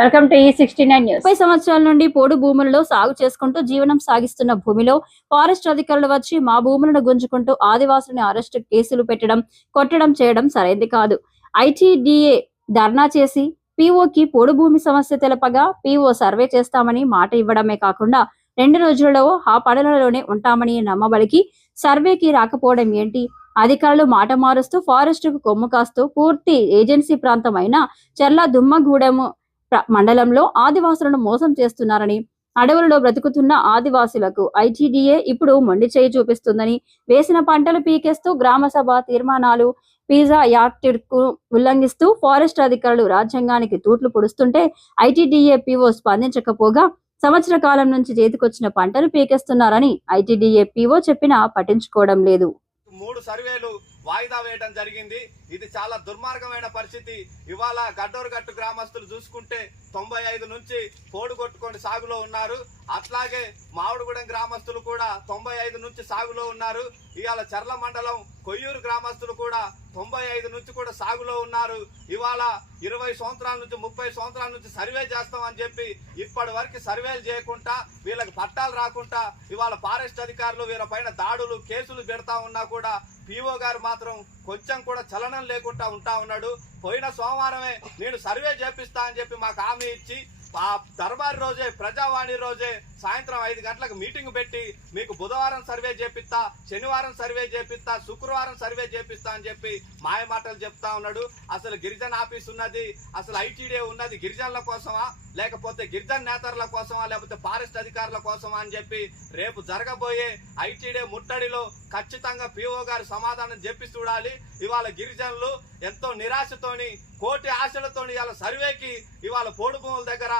Welcome to E69 news. 30 సంవత్సరాల నుండి పోడు భూములలో సాగు చేసుకుంటూ జీవనం సాగిస్తున్న భూమిలో ఫారెస్ట్ అధికారులు వచ్చి మా భూములను గుంజుకుంటూ ఆదివాసులను అరెస్టు కేసులు పెట్టడం, కొట్టడం చేయడం సరైంది కాదు. ITDA ధర్నా చేసి POకి పోడు భూమి సమస్య తెలపగా PO సర్వే చేస్తామని మాట ఇవ్వడమే కాకుండా 2 రోజులలో ఆ పనులలోనే ఉంటామని నమ్మబలికి సర్వేకి రాకపోవడం ఏంటి? అధికారులు మాట మారుస్తూ ఫారెస్టుకు కొమ్ము కాస్తూ పూర్తి ఏజెన్సీ ప్రాంతమైన చెర్ల దుమ్మగూడెం మండలంలో ఆదివాసులను మోసం చేస్తున్నారని, అడవులలో బ్రతుకుతున్న ఆదివాసులకు ITDA ఇప్పుడు మొండి చేయి చూపిస్తుందని, వేసిన పంటలు పీకేస్తూ గ్రామసభ తీర్మానాలు పిజ్జా యాక్ట్కు ఉల్లంఘిస్తూ ఫారెస్ట్ అధికారులు రాజ్యాంగానికి తూట్లు పొడుస్తుంటే ITDA PO స్పందించకపోగా సంవత్సర కాలం నుంచి చేతికొచ్చిన పంటలు పీకేస్తున్నారని ITDA PO చెప్పినా పట్టించుకోవడం లేదు. 3 సర్వేలు వాయిదా వేయడం జరిగింది. ఇది చాలా దుర్మార్గమైన పరిస్థితి. ఇవాళ గడ్డోరుగట్టు గ్రామస్తులు చూసుకుంటే 95 నుంచి పోడు కొట్టుకొని సాగులో ఉన్నారు. అట్లాగే మామిడిగూడెం గ్రామస్తులు కూడా 95 నుంచి సాగులో ఉన్నారు. ఇవాళ చర్ల మండలం కొయ్యూరు గ్రామస్తులు కూడా 95 నుంచి కూడా సాగులో ఉన్నారు. ఇవాళ 20 సంవత్సరాల నుంచి 30 సంవత్సరాల నుంచి సర్వే చేస్తామని చెప్పి ఇప్పటి వరకు సర్వేలు చేయకుండా వీళ్ళకి పట్టాలు రాకుండా ఇవాళ ఫారెస్ట్ అధికారులు వీళ్ళ పైన దాడులు కేసులు పెడతా ఉన్నా కూడా PO గారు మాత్రం కొంచెం కూడా చలనం లేకుండా ఉంటా ఉన్నాడు. పోయిన సోమవారమే నేను సర్వే చేపిస్తా అని చెప్పి మాకు హామీ ఇచ్చి ఆ దర్బార్ రోజే ప్రజావాణి రోజే సాయంత్రం 5 గంటలకు మీటింగ్ పెట్టి మీకు బుధవారం సర్వే చేపిస్తా, శనివారం సర్వే చేపిస్తా, శుక్రవారం సర్వే చేపిస్తా అని చెప్పి మాయ మాటలు చెప్తా ఉన్నాడు. అసలు గిరిజన ఆఫీస్ ఉన్నది, అసలు ITDA ఉన్నది గిరిజనుల కోసమా లేకపోతే గిరిజన నేతల కోసమా లేకపోతే ఫారెస్ట్ అధికారుల కోసమా అని చెప్పి రేపు జరగబోయే ITDA ముట్టడిలో ఖచ్చితంగా PO గారు సమాధానం చెప్పి చూడాలి. ఇవాళ గిరిజనులు ఎంతో నిరాశతోని కోటి ఆశలతోని ఇవాళ సర్వేకి ఇవాళ పోడు భూముల దగ్గర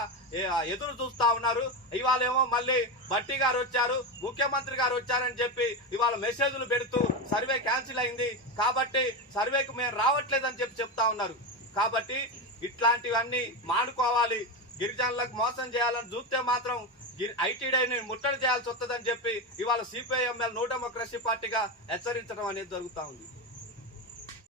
ఎదురు చూస్తా ఉన్నారు. ఇవాళ ఏమో మళ్ళీ బట్టి గారు వచ్చారు, ముఖ్యమంత్రి గారు వచ్చారని చెప్పి ఇవాళ మెసేజ్లు పెడుతూ సర్వే క్యాన్సిల్ అయింది కాబట్టి సర్వేకి మేము రావట్లేదని చెప్పి చెప్తా ఉన్నారు. కాబట్టి ఇట్లాంటివన్నీ మానుకోవాలి. గిరిజనులకు మోసం చేయాలని చూస్తే మాత్రం ITDAని ముట్టడి చేయాల్సి వస్తుందని చెప్పి ఇవాళ CPIML న్యూ డెమోక్రసీ పార్టీగా హెచ్చరించడం అనేది జరుగుతూ ఉంది.